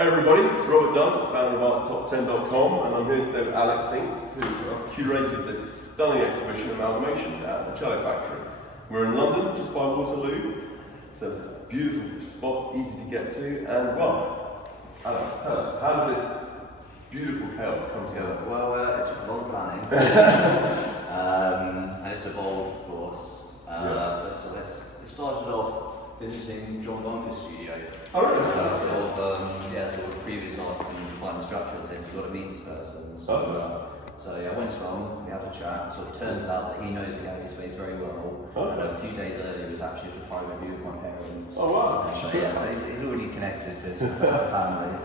Hey everybody, it's Robert Dunn, founder of ArtTop10.com, and I'm here today with Alex Hinks, who's curated this stunning exhibition, Amalgamation, at the Cello Factory. We're in London, just by Waterloo, so it's a beautiful spot, easy to get to, and well, Alex, tell us, how did this beautiful chaos come together? Well, it took a lot of planning, and it's evolved, of course. It started off visiting John Bunker's studio. Oh, really? Sort of previous artists in final structure said, you've got to meet this person. So I went along, we had a chat. So it turns out that he knows the gallery space very well. And a few days earlier, he was actually just a private review with my parents. Oh, wow. So he's already connected to the family.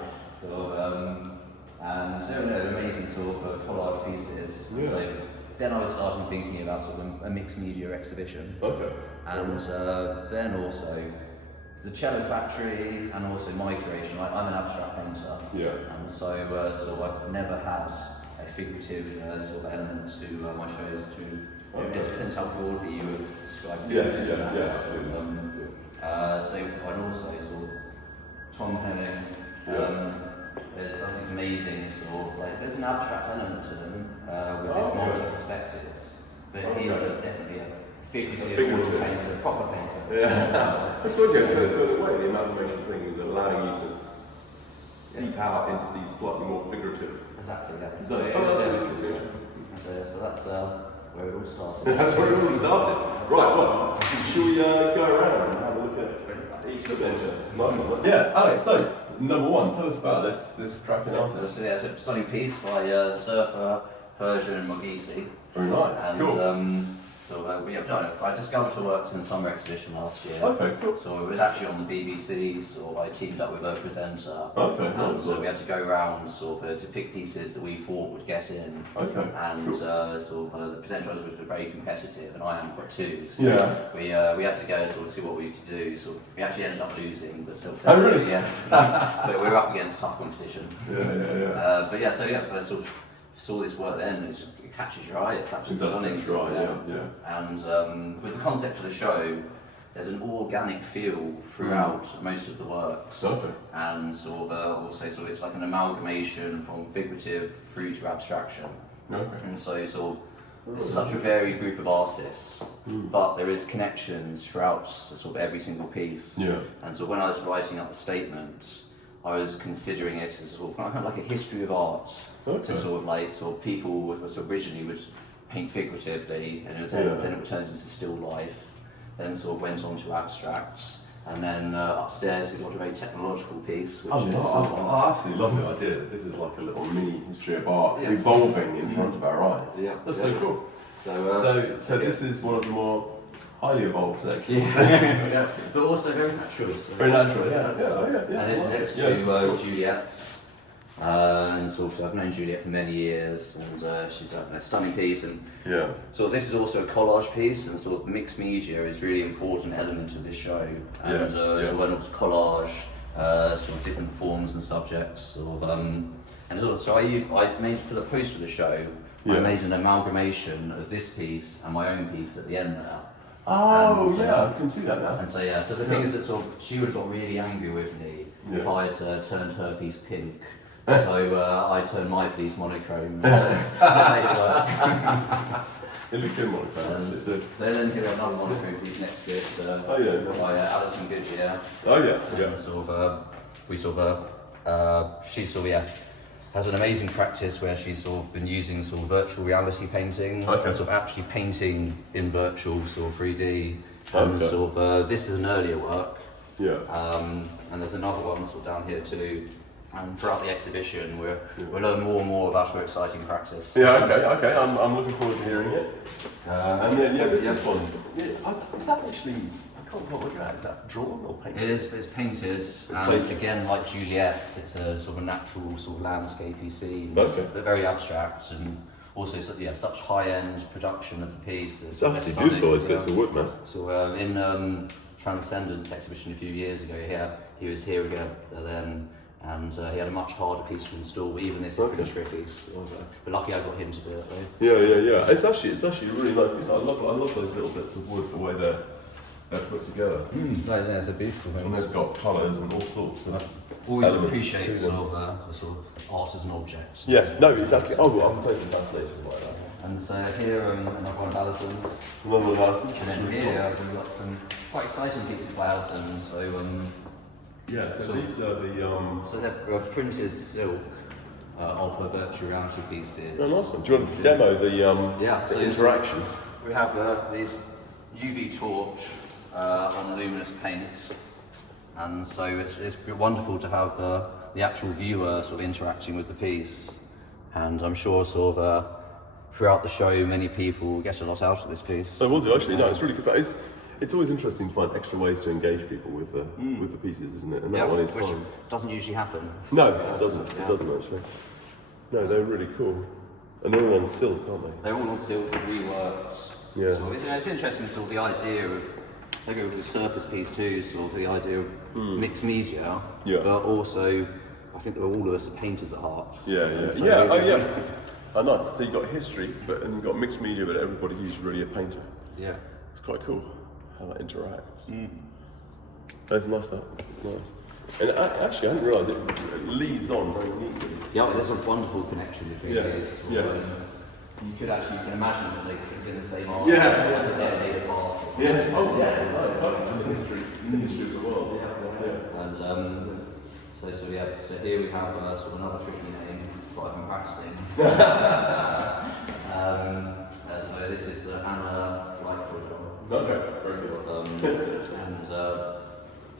Amazing sort of collage pieces. Yeah. So then I was starting thinking about sort of a mixed media exhibition. Okay. And then also the Cello Factory and also my creation. I'm an abstract painter. Yeah. And so I've never had a figurative sort of element to my shows. It depends how broadly you would describe figurative. And also sort of Tom Hemming. There's these amazing sort of there's an abstract element to them with this multi perspectives, but he's definitely a figurative painter, a proper painter. Yeah, that's good. Yeah. So in a way, the amalgamation thing is allowing you to seep out into these slightly more figurative. Exactly. Yeah. So that's really interesting. So that's where it all started. That's where it all started. Right. Well, shall we go around and have a look at each adventure? Nice one. Yeah, Alex. So. Number one, tell us about this cracking artist. So yeah, it's a stunning piece by Surfer, Persian and Mogisi. Very nice, and, cool. I discovered her works in the summer exhibition last year. Okay, cool. So it was actually on the BBC, so I teamed up with a presenter. Okay, and nice. So we had to go around to pick pieces that we thought would get in. Okay. And cool. The presenter was very competitive, and I am too. So yeah. we had to go see what we could do. So we actually ended up losing, but still. Oh really? Yes. But we were up against tough competition. Yeah. I sort of saw this work then, and it catches your eye. It's absolutely stunning. And with the concept of the show, there's an organic feel throughout most of the works. Okay. And also it's like an amalgamation from figurative through to abstraction. Okay. And so it's such a varied group of artists, but there is connections throughout every single piece. Yeah. And so when I was writing up the statement, I was considering it as kind of like a history of art. Okay. So people originally would paint figuratively, and then it would turn into still life. Then went on to abstracts, and then upstairs we got a very technological piece. Which I absolutely love the idea that this is like a little mini history of art evolving in front of our eyes. Yeah, that's so cool. So this is one of the more highly evolved sections. Yeah. But also very natural. So very natural, yeah. And it's next to Juliet's. And I've known Juliet for many years, and she's a stunning piece. And this is also a collage piece, and mixed media is a really important element of this show. And collage, different forms and subjects. I made for the poster of the show. I made an amalgamation of this piece and my own piece at the end there. I can see that now. And so the thing is that she would have got really angry with me if I had turned her piece pink. So I turned my piece monochrome. It looked good monochrome. Then here another monochrome piece next to it by Alison Goodyear. And she has an amazing practice where she's been using virtual reality painting, and actually painting in virtual 3D. And this is an earlier work. And there's another one down here too. And throughout the exhibition, we'll learn more and more about her exciting practice. Yeah, okay. I'm looking forward to hearing it. This one. Is that actually? I can't quite work it out. Is that drawn or painted? It is. It's painted. And again, like Juliet, it's a natural landscapey scene, but very abstract, and also such high-end production of the piece. It's absolutely beautiful. Those bits of wood, man. So in Transcendence exhibition a few years ago, he was here again then. And he had a much harder piece to install. Even this is pretty tricky. But lucky I got him to do it though. Yeah. It's actually a really nice piece. I love those little bits of wood, the way they're put together. Yeah, it's a beautiful thing. And they've got colours and all sorts of Always elements appreciate to sort them. of the sort of artisan objects. Yeah, no, exactly. Oh, I'm totally fascinated by that. And so here, another one of Alison's. One of the licenses. And then here, we've got some quite exciting pieces by Alison. So, yeah, so these are the. So they're printed silk of her virtual reality pieces. Oh, nice one. Do you want to demo the interaction? We have these UV torch on luminous paint. And so it's wonderful to have the actual viewer sort of interacting with the piece. And I'm sure sort of throughout the show, many people will get a lot out of this piece. I will do, actually. No, it's really good. It's always interesting to find extra ways to engage people with the pieces, isn't it? And that one is which fun. doesn't usually happen. No, it doesn't. It doesn't actually. No, they're really cool. And they're all on silk, aren't they? They're all on silk, reworked. Yeah. So it's interesting, sort of the idea of, I go with the surface piece too, sort of the idea of mixed media, but also, I think that all of us are painters at heart. Yeah. Oh, nice. So you've got history, and you've got mixed media, but everybody who's really a painter. Yeah. It's quite cool how that interacts. That's nice, that. Nice. And actually, I hadn't realised it leads on very neatly. Yeah, there's a wonderful connection between these. Yeah. You can imagine that they could be in the same art. Yeah. Apart. Yeah. Oh, yeah. In the history of the world. Yeah. And so here we have sort of another tricky name that I've been practicing. So this is Anna Lightjoy. Okay. Very good. And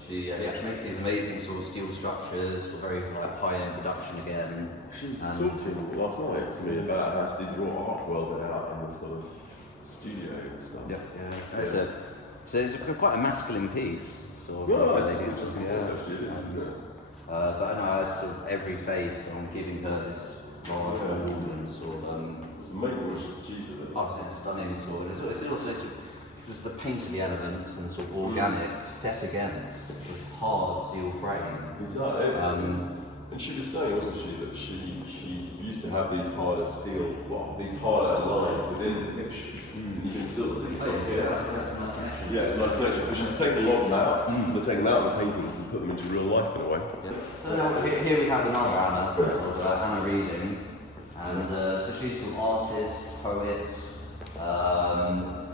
she makes these amazing sort of steel structures, very high-end production again. She was talking last night to me about how these are all art welded out in this sort of studio and stuff. Yeah. So it's quite a masculine piece. Sort of, it is, isn't it? but I had sort of every faith on giving her this large hall and sort of. It's amazing what she's achieved with it. Stunning sort of. It's also sort of just the painterly elements and sort of organic set against this hard steel frame. Exactly. And she was saying, wasn't she, that she used to have these harder steel, these harder lines within the pictures. You can still see some here. Yeah, nice connection. But she's taken a lot of them out. They're taken out of the paintings and put them into real life in a way. So here we have another Anna, sort of, Anna Reading. And so she's an artist, poet. I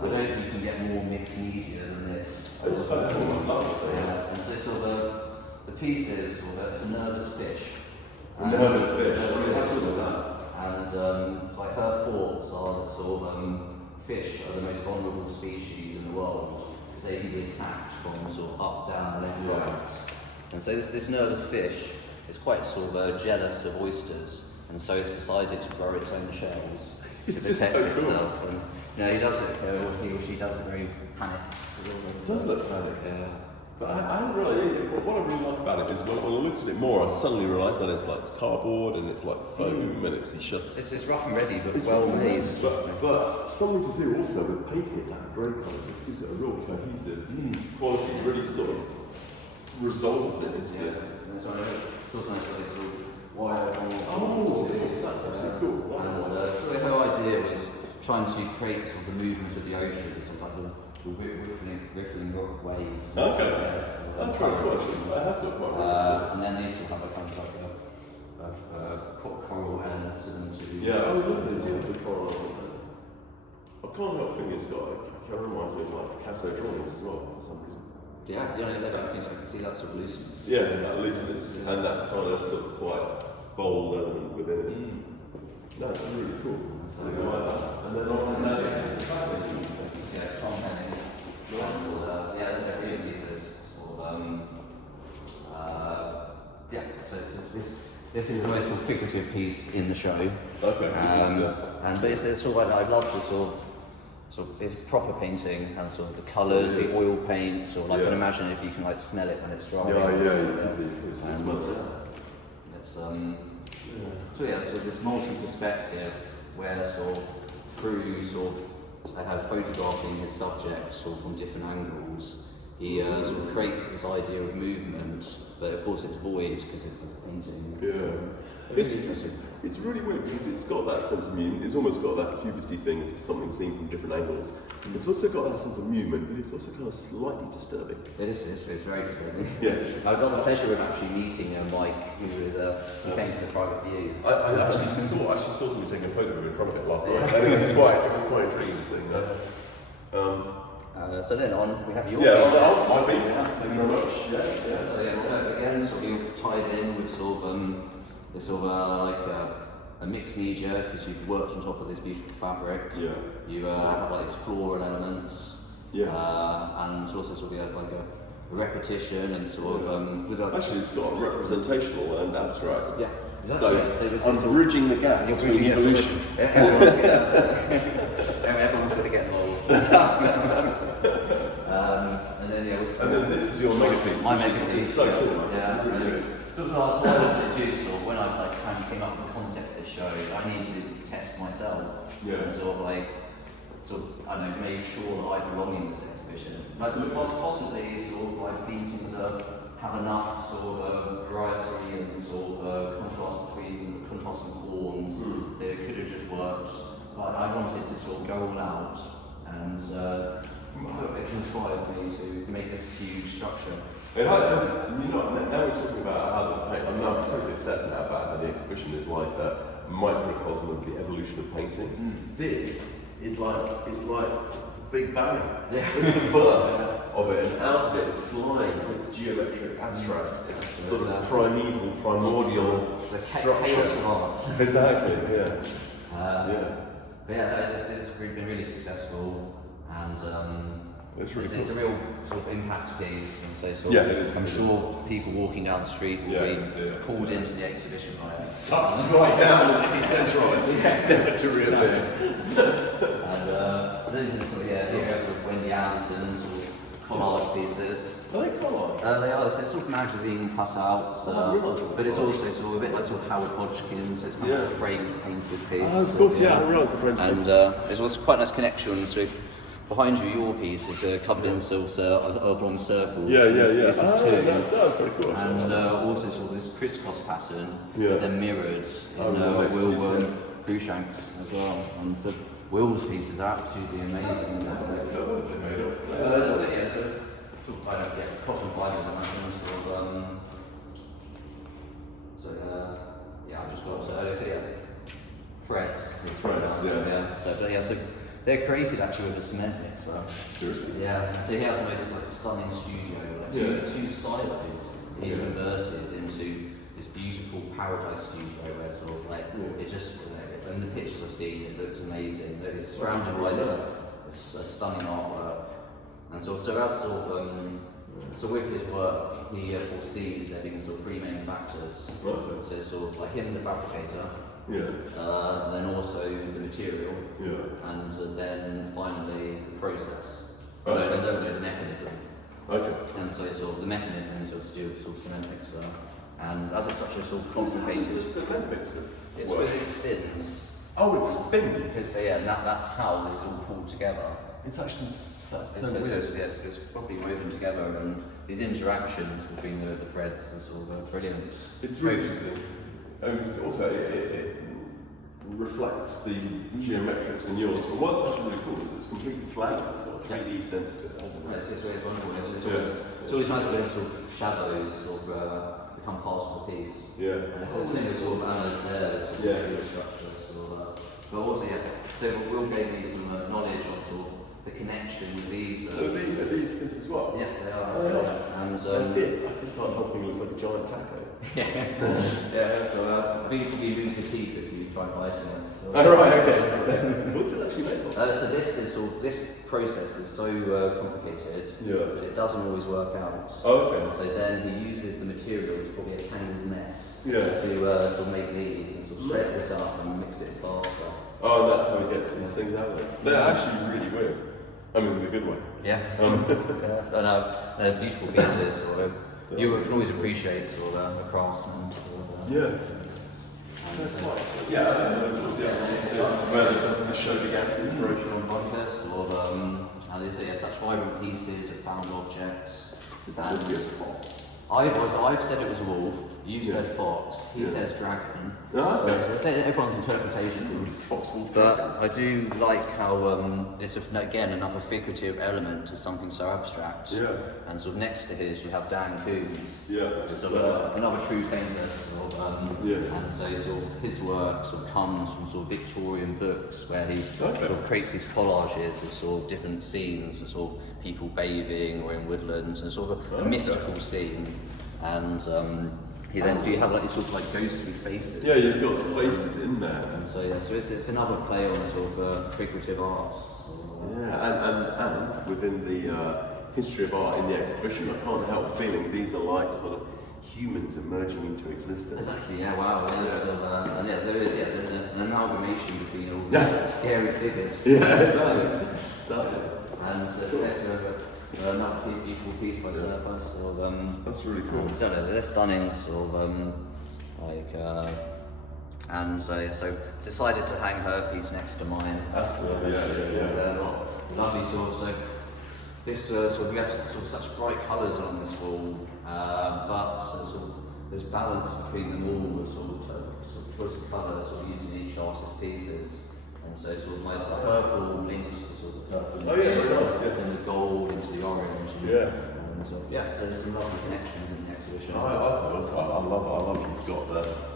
don't think you can get more mixed media than this. It's so cool. I love it. And so sort of the piece is sort of, it's a nervous fish. A nervous fish. How cool is that? And it's like her thoughts are that sort of fish are the most vulnerable species in the world because they can be attacked from sort of up, down, left, right. And so this nervous fish is quite sort of jealous of oysters, and so it's decided to grow its own shells to protect itself. And he does it, he or she does it very panicked. It does look panicked. Yeah. But I hadn't really, what I really like about it is when I looked at it more, I suddenly realised that it's cardboard and it's like foam and it's just. It's rough and ready, but well made. But something to do also with painting it that grey colour just gives it a real cohesive quality. It really sort of resolves it into this. That's right. It's also nice with this little wire. That's absolutely cool. And her idea was trying to create sort of the movement of the ocean, sort of like the rippling rock waves. Okay. That's very cool. That's got quite well. And then they still have a kind of like a coral element to them too. Yeah, they do have the coral. I can't help thinking it's got, it reminds me of like Picasso drawings as well for some reason. Yeah, I can see that sort of looseness. Yeah, that looseness and that kind of sort of quite bold element within it. No, it's really cool. So I like that. And then on that, it's fascinating. Yeah, Tom Henning. They're really pieces. So this is the most sort of figurative piece in the show. Okay. But it's sort of like, I love the sort of it's proper painting and sort of the colours, the oil paint, sort of like I can imagine if you can like smell it when it's dry. You can do. It smells. So this multi-perspective where sort of through sort of I have photographing his subject sort of from different angles. He sort of creates this idea of movement, but of course it's void because it's a painting. Yeah. it's really weird because it's got that sense of movement. It's almost got that cubisty thing of something seen from different angles. It's also got that sense of movement, but it's also kind of slightly disturbing. It is. It's very disturbing. Yeah. I got the pleasure of actually meeting Mike, who came to the private view. I actually saw somebody taking a photo of him in front of it last night. And it was quite intriguing seeing that. So then on, we have your piece. My piece. Thank you very much. So again, sort of you've tied in with sort of like a mixed media, because you've worked on top of this beautiful fabric. Yeah. You have like these floral elements. Yeah. And also sort of like a repetition and sort of with actually, it's got representational and abstract. Yeah. Exactly. So I'm bridging the gap between evolution. Everyone's got to get involved. And then this is your mega piece. My mega piece. So cool. Yeah. So what I wanted to do, sort of, when I kind of came up with the concept of the show, I needed to test myself. Yeah. And sort of I don't know, make sure that I belong in this exhibition. Like possibly sort of like paintings have enough sort of variety and sort of contrast between contrasting forms that it could have just worked. But I wanted to sort of go all out, and it's inspired me to make this huge structure. And now we're talking about how the paint. I'm totally obsessed now about how the exhibition is like a microcosm of the evolution of painting. This is like the Big Bang. Yeah. It's the birth of it, and out of it is flying this geometric, abstract, sort of primeval, primordial structure. Chaos of art. Exactly. Yeah. But yeah, it's been really successful, and it's really it's a real sort of impact piece, and so it is. I'm sure people walking down the street will be pulled into the exhibition by it. Such right down to the centre of it. Yeah. To reappear. And then here you have Wendy Anderson's sort of collage pieces. Are they collage? They are. So it's sort of magazine cutouts, but it's also sort of a bit like sort of Howard Hodgkin, so it's kind of a framed painted piece. Oh, of course, I realised the French. And there's also quite a nice connection. So behind you, your piece is covered in sort of oblong circles. This is two. That's very cool. And also sort of this crisscross pattern is then mirrored in Will Cruikshank's as well. And so Will's pieces are absolutely amazing. Cotton fibres, I imagine. I've just got threads. So they're created actually with a cement mixer. Seriously? Yeah. So he has the most stunning studio. Two silos he's converted into this beautiful paradise studio where sort of it just. In the pictures I've seen, it looks amazing. It's surrounded by this stunning artwork, and so as sort of so with his work, he foresees there being sort of three main factors. Right. So sort of like him, the fabricator. Then also the material. And then finally the process. Right. No, the mechanism. Okay. And so sort of the mechanism is sort of cement mixer. And as it's such a sort of complicated. What's the cement mixer? It's because it spins. Oh, it spins. Because and that's how this is all pulled together. It's actually it's properly woven together, and these interactions between the threads are sort of brilliant. It's really interesting. Because also it reflects the geometrics in yours. But what's actually really cool is it's completely flat. It's got 3D sense to it. It's wonderful. It's always nice when sort of shadows sort of become part of the piece. And it's similar sort of Anna's there, structure. But also, so Will gave me some knowledge on sort of the connection with these. So are these as well? Yes, they are. And this, I can start helping looks like a giant taco. So I think you probably lose your teeth if you try biting it. So. What's it actually made of? So this process is so complicated that it doesn't always work out. So then he uses the material to probably a tangled mess to sort of make these and sort of shreds it up and mix it faster. Oh, and that's how he gets these things out there. They're actually really weird. I mean, in a good way. They're beautiful pieces. You can always appreciate sort of a craftsman. Where the show began, inspiration on Bunkers, and there's such vibrant pieces of found objects. Is that a fox? I've said it was a wolf. You said fox, he says dragon. Oh, okay. So everyone's interpretations. Fox, wolf, But dragon. I do like how it's again another figurative element to something so abstract. Yeah. And sort of next to his, you have Dan Coombs. Yeah. Sort of another true painter. Sort of, Yes. And so sort of his work sort of comes from sort of Victorian books where he sort of creates these collages of sort of different scenes and sort of people bathing or in woodlands and sort of a mystical scene. And he then do have like these sort of like ghostly faces. Yeah, you've got the faces in there. And so yeah, so it's another play on sort of figurative art. So, Yeah, and within the history of art in the exhibition, I can't help feeling these are like sort of humans emerging into existence. Exactly. Yeah. Wow. Yeah. So, and yeah, there's an amalgamation between all these scary figures. Yeah, exactly. And another beautiful piece by Serpa. So That's really cool. So they're stunning. Sort of and so decided to hang her piece next to mine. That's yeah. Lovely sort of. So this sort of we have sort of such bright colours on this wall, but sort of there's balance between them all with sort of choice of colour sort of using each artist's pieces. And so sort of like the purple links to sort of the purple very nice, and the gold into the orange. And, And so there's some lovely connections in the exhibition. I love it. I love you've got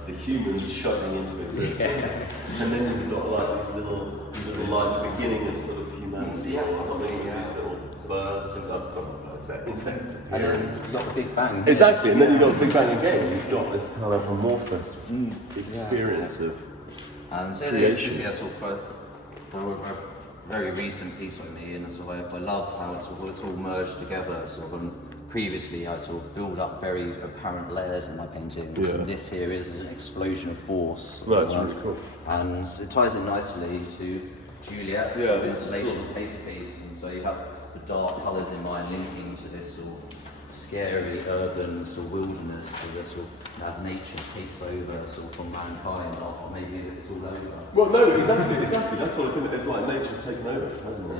the humans shoving into existence, and then you've got like these little like beginning of sort of humanity or something with these little birds, insects. And then you've got the Big Bang. Exactly, and then you've got the Big Bang again. You've got this kind of amorphous experience of. And so creation. this is sort of a very recent piece by me, and sort of I love how it's all merged together. Sort of, and previously I sort of build up very apparent layers in my paintings, and this here is an explosion of force. No, it's really cool. And it ties in nicely to Juliet's installation paper piece, and so you have the dark colours in mine linking to this sort of scary urban sort of wilderness, so that sort of as nature takes over sort of from mankind after maybe it's all over. Well, no, exactly. That's sort of thing. It's like nature's taken over, hasn't it?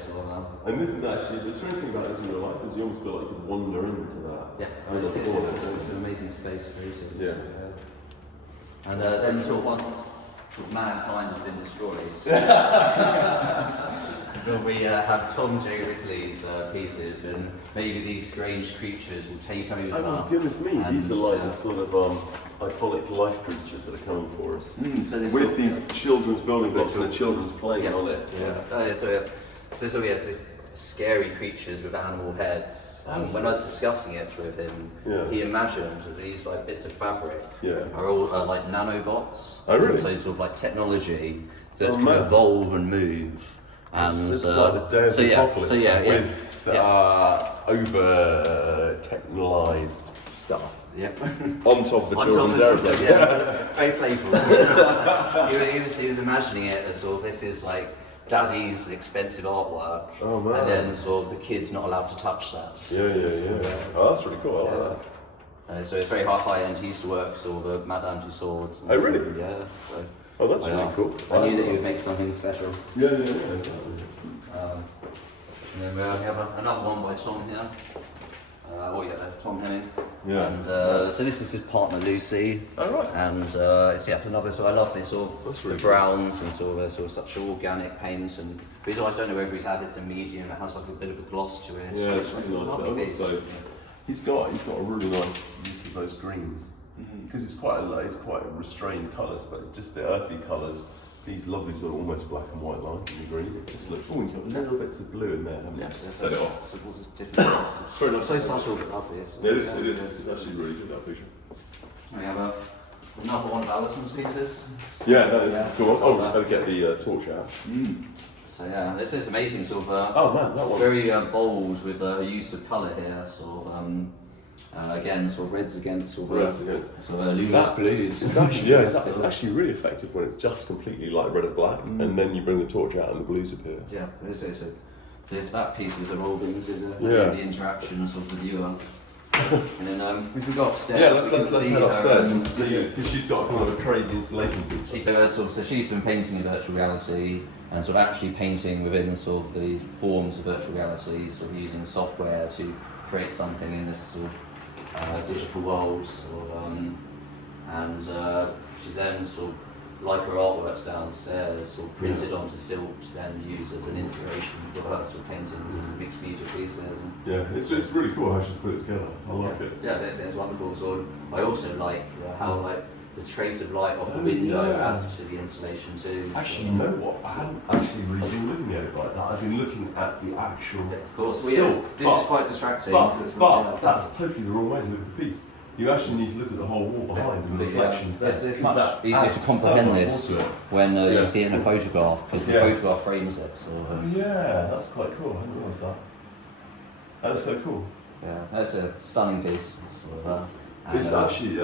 So And this is actually the strange thing about this in real life is you almost feel like you could wander into that. It's an amazing space created. And then sort of once sort of mankind has been destroyed. So we have Tom J. Ridley's pieces, and maybe these strange creatures will take over. Oh my goodness me, these are like the sort of iconic life creatures that are coming for us. With these children's building blocks and the children's playing on it. So we have scary creatures with animal heads. And when I was discussing it with him, he imagined that these like bits of fabric are all like nanobots. Oh really? So sort of like technology that can evolve and move. And it's like the day of the apocalypse with over-technologised stuff. On top of the children's aeroplane. Very playful. he was imagining it as sort of this is like Daddy's expensive artwork, and then sort of the kid's not allowed to touch that. Oh, that's really cool. I like that. And so it's very high end. He used to work sort of at Madame Tussauds. Oh really? Yeah. So. Oh, that's really cool. I knew that he would make something special. Exactly. And then we have another one by Tom here. Tom Hemming. And so this is his partner Lucy. Oh right. And it's another. So I love this sort of the browns and sort of such organic paint. And but I don't know whether he's added some medium. It has like a bit of a gloss to it. Yeah, it's really nice. So he's got a really nice use of those greens. Because it's quite restrained colours, but just the earthy colours, these lovely sort of almost black and white lines in the green. It just looks, you've got little bits of blue in there, haven't you? Just set it off. It's very nice. So subtle but lovely. It is. It's actually really good, that picture. We have another one of Alison's pieces. Yeah, that is cool. I'll get the torch out. So this is amazing sort of. That one. Very bold with use of colour here, sort of. Again, sort of reds against sort of luminous blues. It's actually really effective when it's just completely like red and black, and then you bring the torch out and the blues appear. Yeah, that piece is evolving the interactions of the viewer. And then if we go upstairs, let's head upstairs and see, because she's got kind of a crazy installation piece. So she's been painting in virtual reality and sort of actually painting within sort of the forms of virtual reality, sort of using software to create something in this sort of digital world, sort of, and she's then sort of, like her artworks downstairs, sort of printed onto silt, then used as an inspiration for her sort of paintings and mixed media pieces. And yeah, it's really cool how she's put it together. I like it. Yeah, it's wonderful. So I also like how like the trace of light off the window adds to the installation too. Actually, you know what? I hadn't actually really been looking at it like that. I've been looking at the actual of course, silk. This is quite distracting. But that's totally the wrong way to look at the piece. You actually need to look at the whole wall behind and the reflections there. It's much easier to comprehend this when you see it in a photograph, because the photograph frames it. So, yeah, that's quite cool. I hadn't realised that. That's so cool. Yeah, that's a stunning piece. Sort of, it's actually,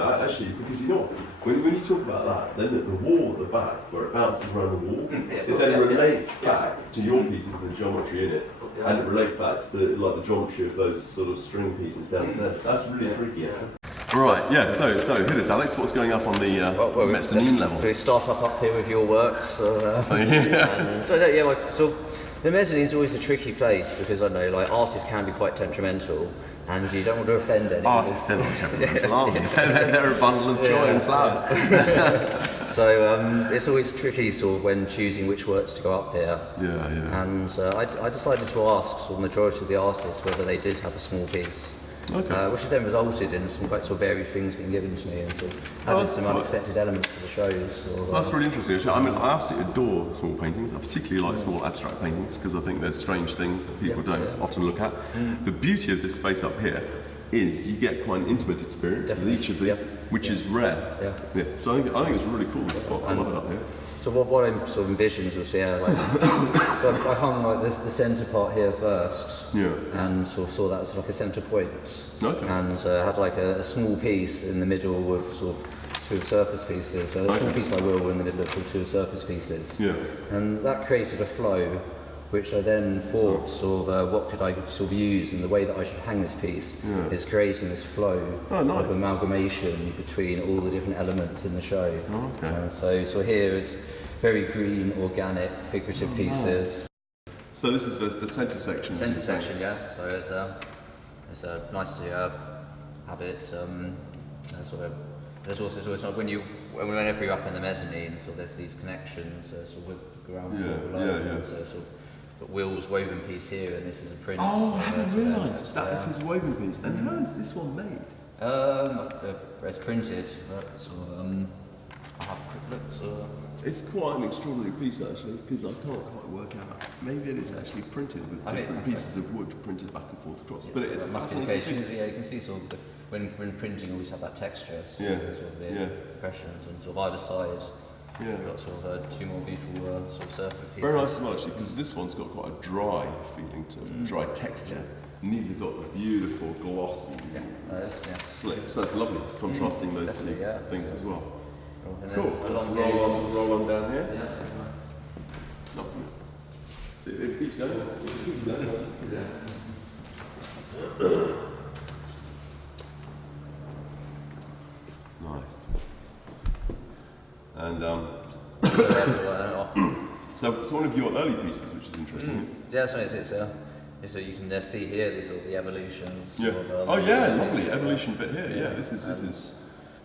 because you know, when you talk about that, then the wall at the back, where it bounces around the wall, it then relates back to your pieces and the geometry in it, and it relates back to the geometry of those sort of string pieces downstairs. That's really freaky, actually. Right, yeah, so hit us, Alex. What's going up on the mezzanine level? We start up here with your works. So the mezzanine is always a tricky place because I know like artists can be quite temperamental, and you don't want to offend anyone. Artists, they're not temperamental, aren't they? They're a bundle of joy and flowers. So it's always tricky sort of when choosing which works to go up here. Yeah. And I decided to ask sort of the majority of the artists whether they did have a small piece. Okay. Which has then resulted in some quite sort of varied things being given to me and sort of added some unexpected elements to the shows. That's really interesting. Actually, I mean, I absolutely adore small paintings. I particularly like small abstract paintings because I think there's strange things that people don't often look at. The beauty of this space up here is you get quite an intimate experience with each of these, which is rare. Yeah. So I think it's really cool, this spot. I love it up here. So what I sort of envisioned was, so I hung like the centre part here first, and sort of saw that as like a centre point, and had like a small piece in the middle with sort of two surface pieces, so a small piece by Will in the middle of two surface pieces, and that created a flow, which I then thought sort of what could I sort of use, and the way that I should hang this piece is creating this flow of amalgamation between all the different elements in the show. And so here it's very green, organic, figurative pieces. So this is the centre section. Centre section, yeah. So it's nice to have it. Sort of. There's also always whenever you're up in the mezzanine, so there's these connections sort of with the ground floor below. So sort of, but Will's woven piece here, and this is a print. Oh, I hadn't realised that is his woven piece. And how is this one made? It's printed, but sort of, I'll have a quick look. So. It's quite an extraordinary piece actually, because I can't quite work out. Maybe it is actually printed with different pieces of wood printed back and forth across. But it's must be the case. Yeah, you can see sort of when printing, you always have that texture. So sort of the impressions, and sort of either side. We've got sort of two more beautiful sort of surface pieces. Very nice as well actually, because this one's got quite a dry feeling to it, dry texture. And these have got the beautiful glossy slick. So that's lovely, contrasting those two things as well. Cool. Roll on down here. Yeah. See, it keeps going. Nice. And so one of your early pieces, which is interesting. Yeah, so so you can see here these are the evolutions. Lovely evolution bit here. Yeah, this is.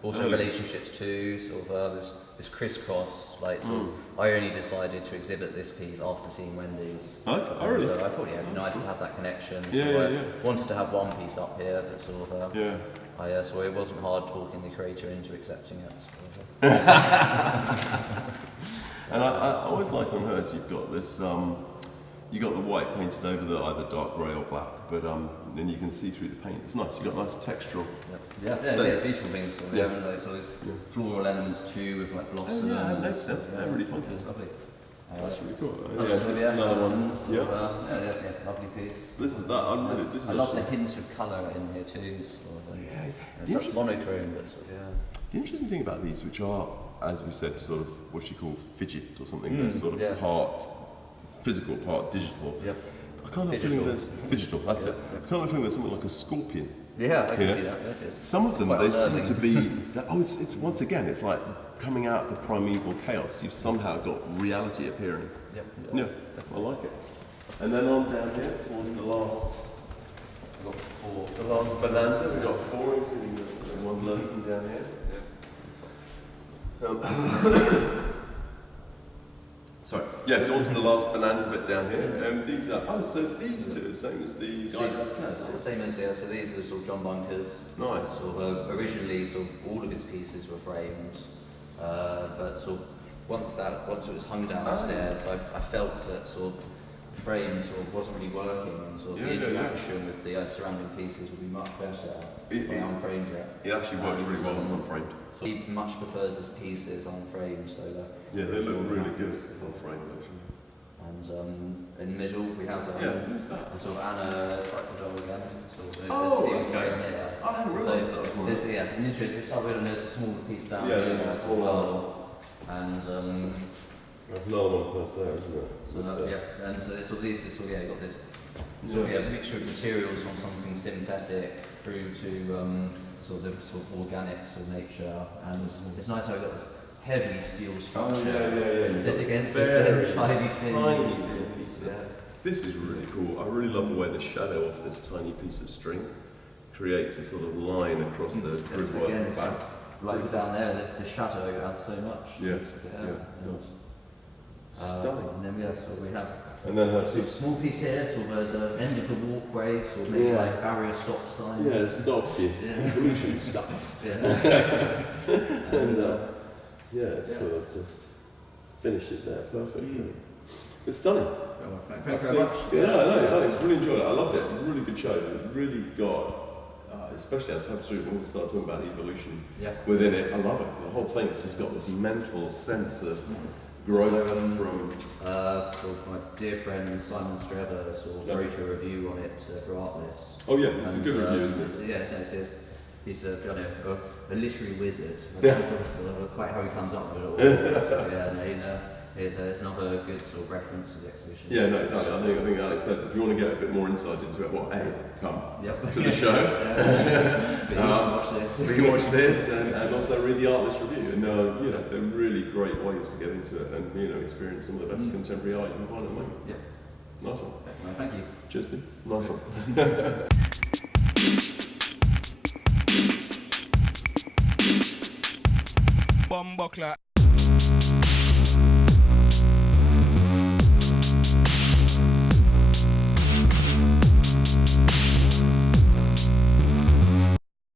Also relationships too, sort of this crisscross, like sort of, I only decided to exhibit this piece after seeing Wendy's. Okay, really? So I thought it'd be nice to have that connection. I wanted to have one piece up here, but sort of, so it wasn't hard talking the creator into accepting it. Sort of. And I always like on hers, you've got this, you got the white painted over the either dark grey or black, but then you can see through the paint. It's nice. You've got nice textural. It's beautiful things. So so there's floral elements too with like blossom. I noticed them. They're really funky. It's lovely. That's really cool. Another one. Lovely piece. This is that. I love the hint of colour in here too. Sort of, it's such monochrome, but sort of, The interesting thing about these, which are, as we said, sort of what you call fidget or something, they're sort of part physical, part digital. I can't have a feeling there's digital. That's it. I can't have a feeling there's something like a scorpion. Yeah, I can see that. Some of them, they seem to be. It's once again, it's like coming out of the primeval chaos. You've somehow got reality appearing. Yeah, I like it. And then on down here towards the last. I've got four. the last bonanza. We've got 4, including the one lurking down here. Sorry. Yes, on to the last bonanza bit down here. These are, so these two are the same as the guy downstairs. The same as, yeah, so these are sort of John Bunker's. Nice. Sort of, originally, sort of all of his pieces were framed, but sort of once it was hung downstairs, I felt that sort of the frame sort of wasn't really working, and sort of the interaction with the surrounding pieces would be much better if they unframed it. It actually works really well unframed. So he much prefers his pieces unframed, so yeah, they look really good unframed actually. And in the middle we have who's that? sort of Anna Tractador again. Sort of Okay. frame here. I hadn't realised that was one. There's it's up and there's a smaller piece down Yeah, here there's a as smaller well. And that's another one first there, isn't it? so yeah, and so these are sort of, got this sort of mixture of materials from something synthetic through to sort of the sort of organics of nature, and it's nice how we've got this heavy steel structure. Sit against this tiny thing. This is really cool. I really love the way the shadow of this tiny piece of string creates a sort of line across the gridwork at the back. Like down there, the shadow adds so much. Stunning. And then so we have and then a small piece here, so there's an end of the walkway, so maybe like barrier stop sign. Yeah, it stops you. Evolution stuff. And it sort of just finishes there perfectly. It's stunning. Thank you very much. Yeah, I really enjoyed it. I loved it. Really good show. It really got, especially at Tapestry, when we start talking about evolution within it. I love it. The whole thing, it's just got this mental sense of growth from sort of my dear friend Simon Streba wrote a review on it for Artlist. Oh yeah, it's a good review, isn't it? He's a literary wizard. That's sort of quite how he comes up with it all. It's another good sort of reference to the exhibition. Yeah, no, exactly. I think Alex says if you want to get a bit more insight into it, come to the show. You can watch this. We can watch this and also read the Artlist review. And they're really great ways to get into it and experience some of the best contemporary art you can find at the moment. Yeah. Nice one. Thank you. Cheers, dude. Nice one. Bombuckler.